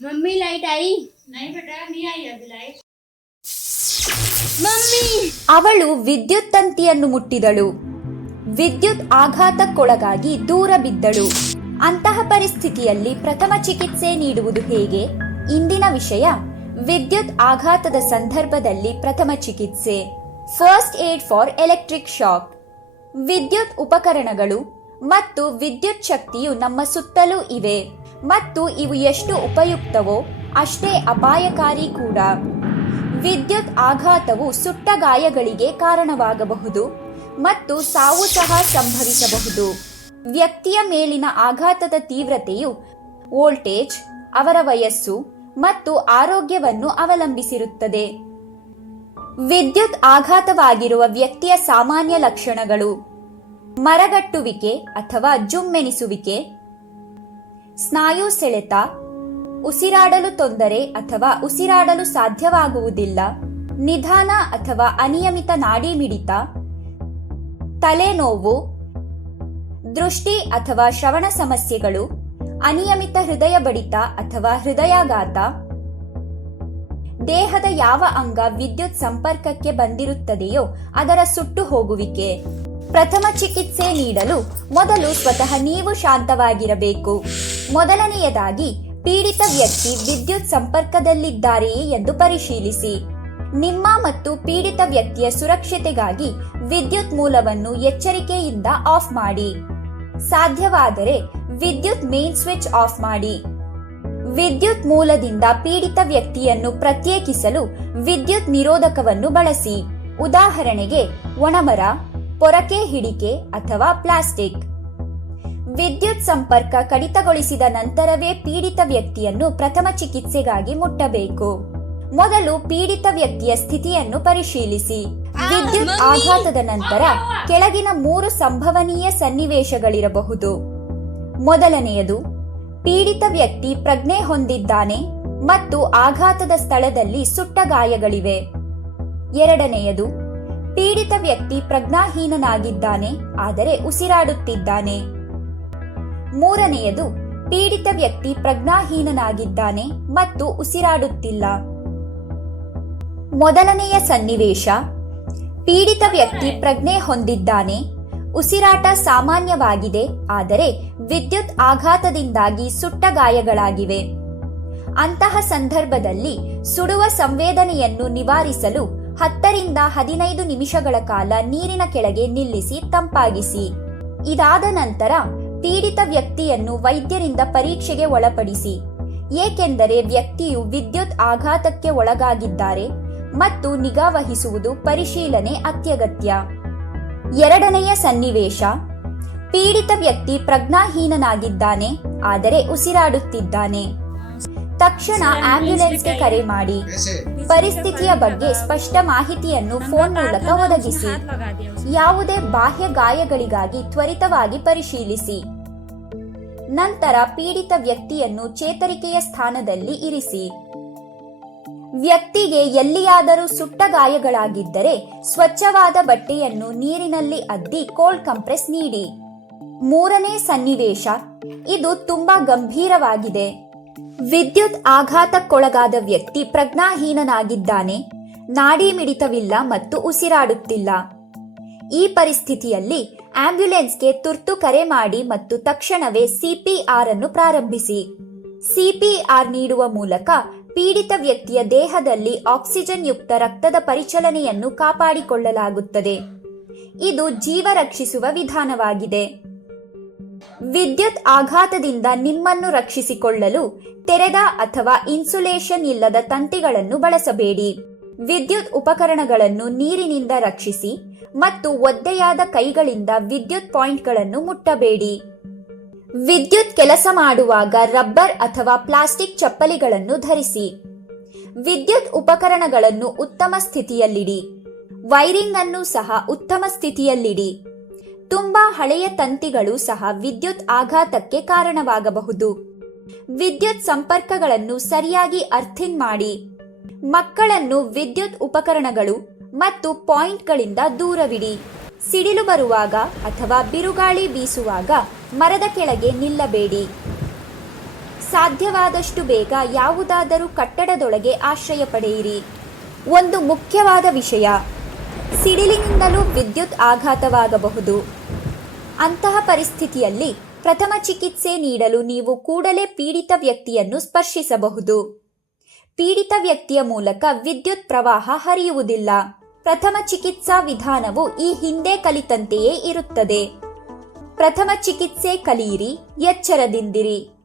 Mummy light आई? नहीं बेटा, नहीं आई अभी लाइट. ಮಮ್ಮಿ ಅವಳು ವಿದ್ಯುತ್ ತಂತಿಯನ್ನು ಮುಟ್ಟಿದಳು. ವಿದ್ಯುತ್ ಆಘಾತಕ್ಕೊಳಗಾಗಿ ದೂರ ಬಿದ್ದಳು. ಅಂತಹ ಪರಿಸ್ಥಿತಿಯಲ್ಲಿ ಪ್ರಥಮ ಚಿಕಿತ್ಸೆ ನೀಡುವುದು ಹೇಗೆ? ಇಂದಿನ ವಿಷಯ ವಿದ್ಯುತ್ ಆಘಾತದ ಸಂದರ್ಭದಲ್ಲಿ ಪ್ರಥಮ ಚಿಕಿತ್ಸೆ. First aid for electric shock. ವಿದ್ಯುತ್ ಉಪಕರಣಗಳು ಮತ್ತು ವಿದ್ಯುತ್ ಶಕ್ತಿಯು ನಮ್ಮ ಸುತ್ತಲೂ ಇವೆ ಮತ್ತು ಇವು ಎಷ್ಟು ಉಪಯುಕ್ತವೋ ಅಷ್ಟೇ ಅಪಾಯಕಾರಿ ಕೂಡ. ವಿದ್ಯುತ್ ಆಘಾತವು ಸುಟ್ಟ ಗಾಯಗಳಿಗೆ ಕಾರಣವಾಗಬಹುದು ಮತ್ತು ಸಾವು ಸಹ ಸಂಭವಿಸಬಹುದು. ವ್ಯಕ್ತಿಯ ಮೇಲಿನ ಆಘಾತದ ತೀವ್ರತೆಯು ವೋಲ್ಟೇಜ್, ಅವರ ವಯಸ್ಸು ಮತ್ತು ಆರೋಗ್ಯವನ್ನು ಅವಲಂಬಿಸಿರುತ್ತದೆ. ವಿದ್ಯುತ್ ಆಘಾತವಾಗಿರುವ ವ್ಯಕ್ತಿಯ ಸಾಮಾನ್ಯ ಲಕ್ಷಣಗಳು: ಮರಗಟ್ಟುವಿಕೆ ಅಥವಾ ಜುಮ್ಮೆನಿಸುವಿಕೆ, ಸ್ನಾಯು ಸೆಳೆತ, ಉಸಿರಾಡಲು ತೊಂದರೆ ಅಥವಾ ಉಸಿರಾಡಲು ಸಾಧ್ಯವಾಗುವುದಿಲ್ಲ, ನಿಧಾನ ಅಥವಾ ಅನಿಯಮಿತ ನಾಡಿ ಮಿಡಿತ, ತಲೆನೋವು, ದೃಷ್ಟಿ ಅಥವಾ ಶ್ರವಣ ಸಮಸ್ಯೆಗಳು, ಅನಿಯಮಿತ ಹೃದಯ ಬಡಿತ ಅಥವಾ ಹೃದಯಾಘಾತ. ದೇಹದ ಯಾವ ಅಂಗ ವಿದ್ಯುತ್ ಸಂಪರ್ಕಕ್ಕೆ ಬಂದಿರುತ್ತದೆಯೋ ಅದರ ಸುಟ್ಟು ಹೋಗುವಿಕೆ. ಪ್ರಥಮ ಚಿಕಿತ್ಸೆ ನೀಡಲು ಮೊದಲು ಸ್ವತಃ ನೀವು ಶಾಂತವಾಗಿರಬೇಕು. ಮೊದಲನೆಯದಾಗಿ ಪೀಡಿತ ವ್ಯಕ್ತಿ ವಿದ್ಯುತ್ ಸಂಪರ್ಕದಲ್ಲಿದ್ದಾರೆಯೇ ಎಂದು ಪರಿಶೀಲಿಸಿ. ನಿಮ್ಮ ಮತ್ತು ಪೀಡಿತ ವ್ಯಕ್ತಿಯ ಸುರಕ್ಷತೆಗಾಗಿ ವಿದ್ಯುತ್ ಮೂಲವನ್ನು ಎಚ್ಚರಿಕೆಯಿಂದ ಆಫ್ ಮಾಡಿ. ಸಾಧ್ಯವಾದರೆ ವಿದ್ಯುತ್ ಮೇನ್ ಸ್ವಿಚ್ ಆಫ್ ಮಾಡಿ. ವಿದ್ಯುತ್ ಮೂಲದಿಂದ ಪೀಡಿತ ವ್ಯಕ್ತಿಯನ್ನು ಪ್ರತ್ಯೇಕಿಸಲು ವಿದ್ಯುತ್ ನಿರೋಧಕವನ್ನು ಬಳಸಿ. ಉದಾಹರಣೆಗೆ ಒಣಮರ, ಪೊರಕೆ ಹಿಡಿಕೆ ಅಥವಾ ಪ್ಲಾಸ್ಟಿಕ್. ವಿದ್ಯುತ್ ಸಂಪರ್ಕ ಕಡಿತಗೊಳಿಸಿದ ನಂತರವೇ ಪೀಡಿತ ವ್ಯಕ್ತಿಯನ್ನು ಪ್ರಥಮ ಚಿಕಿತ್ಸೆಗಾಗಿ ಮುಟ್ಟಬೇಕು. ಮೊದಲು ಪೀಡಿತ ವ್ಯಕ್ತಿಯ ಸ್ಥಿತಿಯನ್ನು ಪರಿಶೀಲಿಸಿ. ವಿದ್ಯುತ್ ಆಘಾತದ ನಂತರ ಕೆಳಗಿನ 3 ಸಂಭವನೀಯ ಸನ್ನಿವೇಶಗಳಿರಬಹುದು. ಮೊದಲನೆಯದು, ಪೀಡಿತ ವ್ಯಕ್ತಿ ಪ್ರಜ್ಞೆ ಹೊಂದಿದ್ದಾನೆ ಮತ್ತು ಆಘಾತದ ಸ್ಥಳದಲ್ಲಿ ಸುಟ್ಟ ಗಾಯಗಳಿವೆ. ಎರಡನೆಯದು, ಪೀಡಿತ ವ್ಯಕ್ತಿ ಪ್ರಜ್ಞಾಹೀನನಾಗಿದ್ದಾನೆ ಆದರೆ ಉಸಿರಾಡುತ್ತಿದ್ದಾನೆ. ಮೂರನೆಯದು, ಪೀಡಿತ ವ್ಯಕ್ತಿ ಪ್ರಜ್ಞಾಹೀನನಾಗಿದ್ದಾನೆ ಮತ್ತು ಉಸಿರಾಡುತ್ತಿಲ್ಲ. ಮೊದಲನೆಯ ಸನ್ನಿವೇಶ: ಪೀಡಿತ ವ್ಯಕ್ತಿ ಪ್ರಜ್ಞೆ ಹೊಂದಿದ್ದಾನೆ, ಉಸಿರಾಟ ಸಾಮಾನ್ಯವಾಗಿದೆ ಆದರೆ ವಿದ್ಯುತ್ ಆಘಾತದಿಂದಾಗಿ ಸುಟ್ಟ ಗಾಯಗಳಾಗಿವೆ. ಅಂತಹ ಸಂದರ್ಭದಲ್ಲಿ ಸುಡುವ ಸಂವೇದನೆಯನ್ನು ನಿವಾರಿಸಲು 10 ರಿಂದ 15 ನಿಮಿಷಗಳ ಕಾಲ ನೀರಿನ ಕೆಳಗೆ ನಿಲ್ಲಿಸಿ ತಂಪಾಗಿಸಿ. ಇದಾದ ನಂತರ ಪೀಡಿತ ವ್ಯಕ್ತಿಯನ್ನು ವೈದ್ಯರಿಂದ ಪರೀಕ್ಷೆಗೆ ಒಳಪಡಿಸಿ, ಏಕೆಂದರೆ ವ್ಯಕ್ತಿಯು ವಿದ್ಯುತ್ ಆಘಾತಕ್ಕೆ ಒಳಗಾಗಿದ್ದಾರೆ ಮತ್ತು ನಿಗಾ ವಹಿಸುವುದು ಪರಿಶೀಲನೆ ಅತ್ಯಗತ್ಯ. ಎರಡನೆಯ ಸನ್ನಿವೇಶ: ಪೀಡಿತ ವ್ಯಕ್ತಿ ಪ್ರಜ್ಞಾಹೀನನಾಗಿದ್ದಾನೆ ಆದರೆ ಉಸಿರಾಡುತ್ತಿದ್ದಾನೆ. ತಕ್ಷಣ ಆಂಬ್ಯುಲೆನ್ಸ್ಗೆ ಕರೆ ಮಾಡಿ. ಪರಿಸ್ಥಿತಿಯ ಬಗ್ಗೆ ಸ್ಪಷ್ಟ ಮಾಹಿತಿಯನ್ನು ಫೋನ್ ಮೂಲಕ ಒದಗಿಸಿ. ಯಾವುದೇ ಬಾಹ್ಯ ಗಾಯಗಳಿಗಾಗಿ ತ್ವರಿತವಾಗಿ ಪರಿಶೀಲಿಸಿ. ನಂತರ ಪೀಡಿತ ವ್ಯಕ್ತಿಯನ್ನು ಚೇತರಿಕೆಯ ಸ್ಥಾನದಲ್ಲಿ ಇರಿಸಿ. ವ್ಯಕ್ತಿಗೆ ಎಲ್ಲಿಯಾದರೂ ಸುಟ್ಟ ಗಾಯಗಳಾಗಿದ್ದರೆ ಸ್ವಚ್ಛವಾದ ಬಟ್ಟೆಯನ್ನು ನೀರಿನಲ್ಲಿ ಅದ್ದಿ ಕೋಲ್ಡ್ ಕಂಪ್ರೆಸ್ ನೀಡಿ. ಮೂರನೇ ಸನ್ನಿವೇಶ: ಇದು ತುಂಬಾ ಗಂಭೀರವಾಗಿದೆ. ವಿದ್ಯುತ್ ಆಘಾತಕ್ಕೊಳಗಾದ ವ್ಯಕ್ತಿ ಪ್ರಜ್ಞಾಹೀನನಾಗಿದ್ದಾನೆ, ನಾಡಿ ಮಿಡಿತವಿಲ್ಲ ಮತ್ತು ಉಸಿರಾಡುತ್ತಿಲ್ಲ. ಈ ಪರಿಸ್ಥಿತಿಯಲ್ಲಿ ಆಂಬ್ಯುಲೆನ್ಸ್ಗೆ ತುರ್ತು ಕರೆ ಮಾಡಿ ಮತ್ತು ತಕ್ಷಣವೇ ಸಿಪಿಆರ್ ಅನ್ನು ಪ್ರಾರಂಭಿಸಿ. ಸಿಪಿಆರ್ ನೀಡುವ ಮೂಲಕ ಪೀಡಿತ ವ್ಯಕ್ತಿಯ ದೇಹದಲ್ಲಿ ಆಕ್ಸಿಜನ್ ಯುಕ್ತ ರಕ್ತದ ಪರಿಚಲನೆಯನ್ನು ಕಾಪಾಡಿಕೊಳ್ಳಲಾಗುತ್ತದೆ. ಇದು ಜೀವ ರಕ್ಷಿಸುವ ವಿಧಾನವಾಗಿದೆ. ವಿದ್ಯುತ್ ಆಘಾತದಿಂದ ನಿಮ್ಮನ್ನು ರಕ್ಷಿಸಿಕೊಳ್ಳಲು ತೆರೆದ ಅಥವಾ ಇನ್ಸುಲೇಷನ್ ಇಲ್ಲದ ತಂತಿಗಳನ್ನು ಬಳಸಬೇಡಿ. ವಿದ್ಯುತ್ ಉಪಕರಣಗಳನ್ನು ನೀರಿನಿಂದ ರಕ್ಷಿಸಿ ಮತ್ತು ಒದ್ದೆಯಾದ ಕೈಗಳಿಂದ ವಿದ್ಯುತ್ ಪಾಯಿಂಟ್ಗಳನ್ನು ಮುಟ್ಟಬೇಡಿ. ವಿದ್ಯುತ್ ಕೆಲಸ ಮಾಡುವಾಗ ರಬ್ಬರ್ ಅಥವಾ ಪ್ಲಾಸ್ಟಿಕ್ ಚಪ್ಪಲಿಗಳನ್ನು ಧರಿಸಿ. ವಿದ್ಯುತ್ ಉಪಕರಣಗಳನ್ನು ಉತ್ತಮ ಸ್ಥಿತಿಯಲ್ಲಿಡಿ. ವೈರಿಂಗ್ ಅನ್ನು ಸಹ ಉತ್ತಮ ಸ್ಥಿತಿಯಲ್ಲಿಡಿ. ತುಂಬಾ ಹಳೆಯ ತಂತಿಗಳು ಸಹ ವಿದ್ಯುತ್ ಆಘಾತಕ್ಕೆ ಕಾರಣವಾಗಬಹುದು. ವಿದ್ಯುತ್ ಸಂಪರ್ಕಗಳನ್ನು ಸರಿಯಾಗಿ ಅರ್ಥಿಂಗ್ ಮಾಡಿ. ಮಕ್ಕಳನ್ನು ವಿದ್ಯುತ್ ಉಪಕರಣಗಳು ಮತ್ತು ಪಾಯಿಂಟ್ಗಳಿಂದ ದೂರವಿಡಿ. ಸಿಡಿಲು ಬರುವಾಗ ಅಥವಾ ಬಿರುಗಾಳಿ ಬೀಸುವಾಗ ಮರದ ಕೆಳಗೆ ನಿಲ್ಲಬೇಡಿ. ಸಾಧ್ಯವಾದಷ್ಟು ಬೇಗ ಯಾವುದಾದರೂ ಕಟ್ಟಡದೊಳಗೆ ಆಶ್ರಯ ಪಡೆಯಿರಿ. ಒಂದು ಮುಖ್ಯವಾದ ವಿಷಯ, ಸಿಡಿಲಿನಿಂದಲೂ ವಿದ್ಯುತ್ ಆಘಾತವಾಗಬಹುದು. ಅಂತಹ ಪರಿಸ್ಥಿತಿಯಲ್ಲಿ ಪ್ರಥಮ ಚಿಕಿತ್ಸೆ ನೀಡಲು ನೀವು ಕೂಡಲೇ ಪೀಡಿತ ವ್ಯಕ್ತಿಯನ್ನು ಸ್ಪರ್ಶಿಸಬಹುದು. ಪೀಡಿತ ವ್ಯಕ್ತಿಯ ಮೂಲಕ ವಿದ್ಯುತ್ ಪ್ರವಾಹ ಹರಿಯುವುದಿಲ್ಲ. ಪ್ರಥಮ ಚಿಕಿತ್ಸಾ ವಿಧಾನವು ಈ ಹಿಂದೆ ಕಲಿತಂತೆಯೇ ಇರುತ್ತದೆ. ಪ್ರಥಮ ಚಿಕಿತ್ಸೆ ಕಲಿಯಿರಿ, ಎಚ್ಚರದಿಂದಿರಿ.